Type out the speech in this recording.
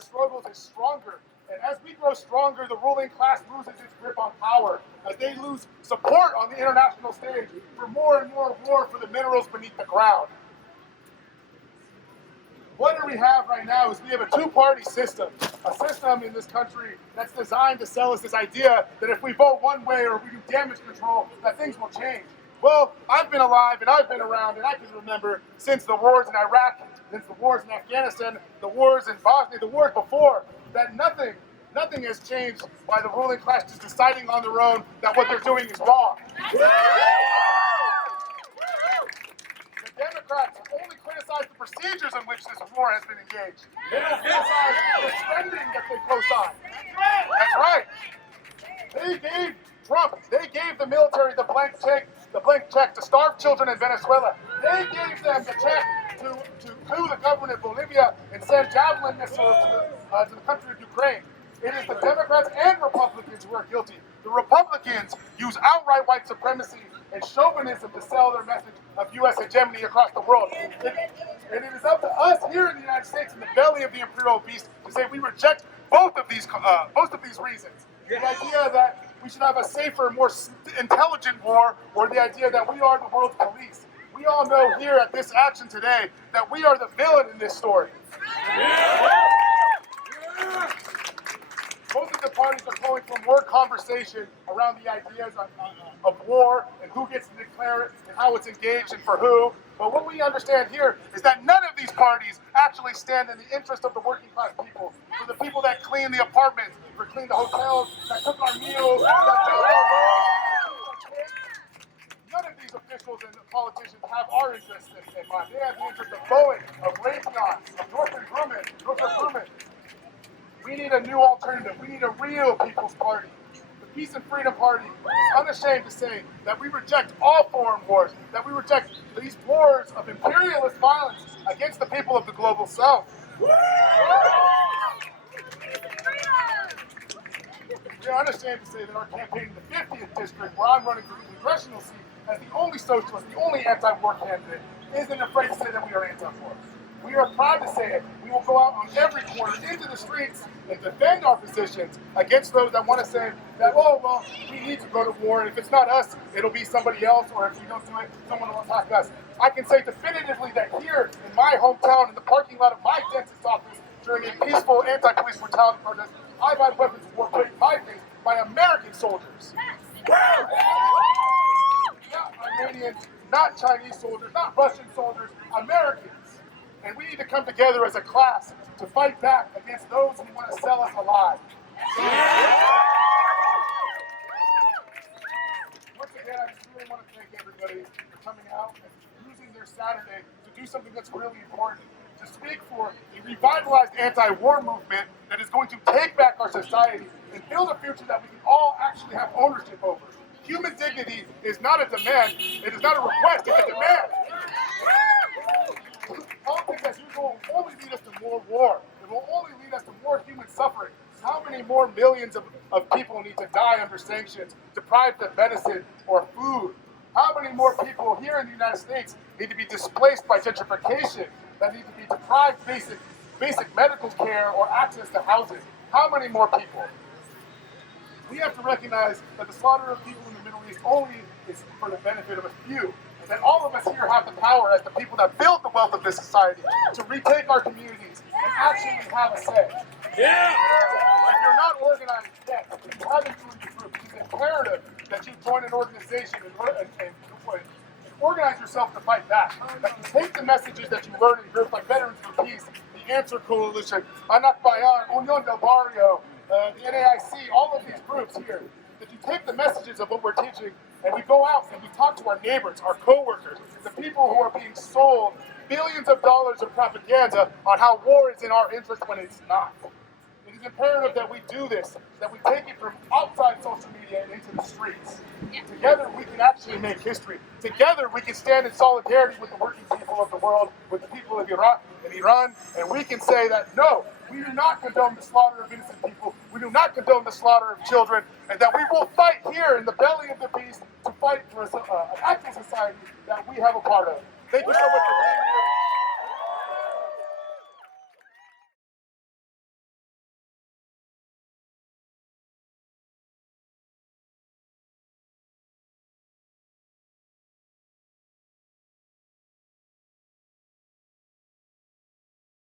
our struggles is stronger. And as we grow stronger, the ruling class loses its grip on power, as they lose support on the international stage for more and more war for the minerals beneath the ground. What do we have right now is we have a two-party system, a system in this country that's designed to sell us this idea that if we vote one way or we do damage control, that things will change. Well, I've been alive and I've been around and I can remember since the wars in Iraq, since the wars in Afghanistan, the wars in Bosnia, the wars before, that nothing has changed by the ruling class just deciding on their own that what they're doing is wrong. The Democrats only criticize the procedures in which this war has been engaged. They don't criticize the spending that they co-sign. That's right. They gave the military the blank check to starve children in Venezuela. They gave them the check to coup the government of Bolivia and send javelin missiles to the country of Ukraine. It is the Democrats and Republicans who are guilty. The Republicans use outright white supremacy and chauvinism to sell their message of U.S. hegemony across the world. And it is up to us here in the United States, in the belly of the imperial beast, to say we reject both of these reasons. The idea that we should have a safer, more intelligent war, or the idea that we are the world's police. We all know here at this action today that we are the villain in this story. Both of the parties are calling for more conversation around the ideas of war and who gets to declare it and how it's engaged and for who. But what we understand here is that none of these parties actually stand in the interest of the working class people, for the people that clean the apartments, for clean the hotels, that cook our meals, that build our roads. None of these officials and politicians have our interests in mind. They have the interest of Boeing, of Raytheon, of Northrop Grumman. We need a new alternative. We need a real People's Party. The Peace and Freedom Party is unashamed to say that we reject all foreign wars, that we reject these wars of imperialist violence against the people of the global South. We are unashamed to say that our campaign in the 50th district, where I'm running for the congressional seat, as the only socialist, the only anti-war candidate, isn't afraid to say that we are anti-war. We are proud to say it. We will go out on every corner into the streets and defend our positions against those that want to say that, oh, well, we need to go to war, and if it's not us, it'll be somebody else, or if we don't do it, someone will attack us. I can say definitively that here in my hometown, in the parking lot of my dentist's office, during a peaceful anti-police brutality protest, I've had weapons of war put in my face by American soldiers. Not Iranians, not Chinese soldiers, not Russian soldiers, Americans. And we need to come together as a class to fight back against those who want to sell us alive. Once again, I just really want to thank everybody for coming out and using their Saturday to do something that's really important, to speak for a revitalized anti-war movement that is going to take back our society and build a future that we can all actually have ownership over. Human dignity is not a demand, it is not a request, it's a demand. Politics as usual will only lead us to more war. It will only lead us to more human suffering. How many more millions of people need to die under sanctions, deprived of medicine or food? How many more people here in the United States need to be displaced by gentrification, that need to be deprived basic medical care or access to housing? How many more people? We have to recognize that the slaughter of people in the Middle East only is for the benefit of a few. That all of us here have the power as the people that build the wealth of this society to retake our communities and actually have a say. Yeah. If you're not organized yet, if you haven't joined the group, it's imperative that you join an organization and organize yourself to fight back. That you take the messages that you learn in groups like Veterans for Peace, the Answer Coalition, Anak Bayan, Unión del Barrio, the NAIC, all of these groups here, that you take the messages of what we're teaching and we go out and we talk to our neighbors, our coworkers, the people who are being sold billions of dollars of propaganda on how war is in our interest when it's not. It is imperative that we do this, that we take it from outside social media and into the streets. Together we can actually make history. Together we can stand in solidarity with the working people of the world, with the people of Iraq and Iran, and we can say that no, we do not condone the slaughter of innocent people. We do not condone the slaughter of children, and that we will fight here in the belly of the beast to fight for an actual society that we have a part of. Thank you so much.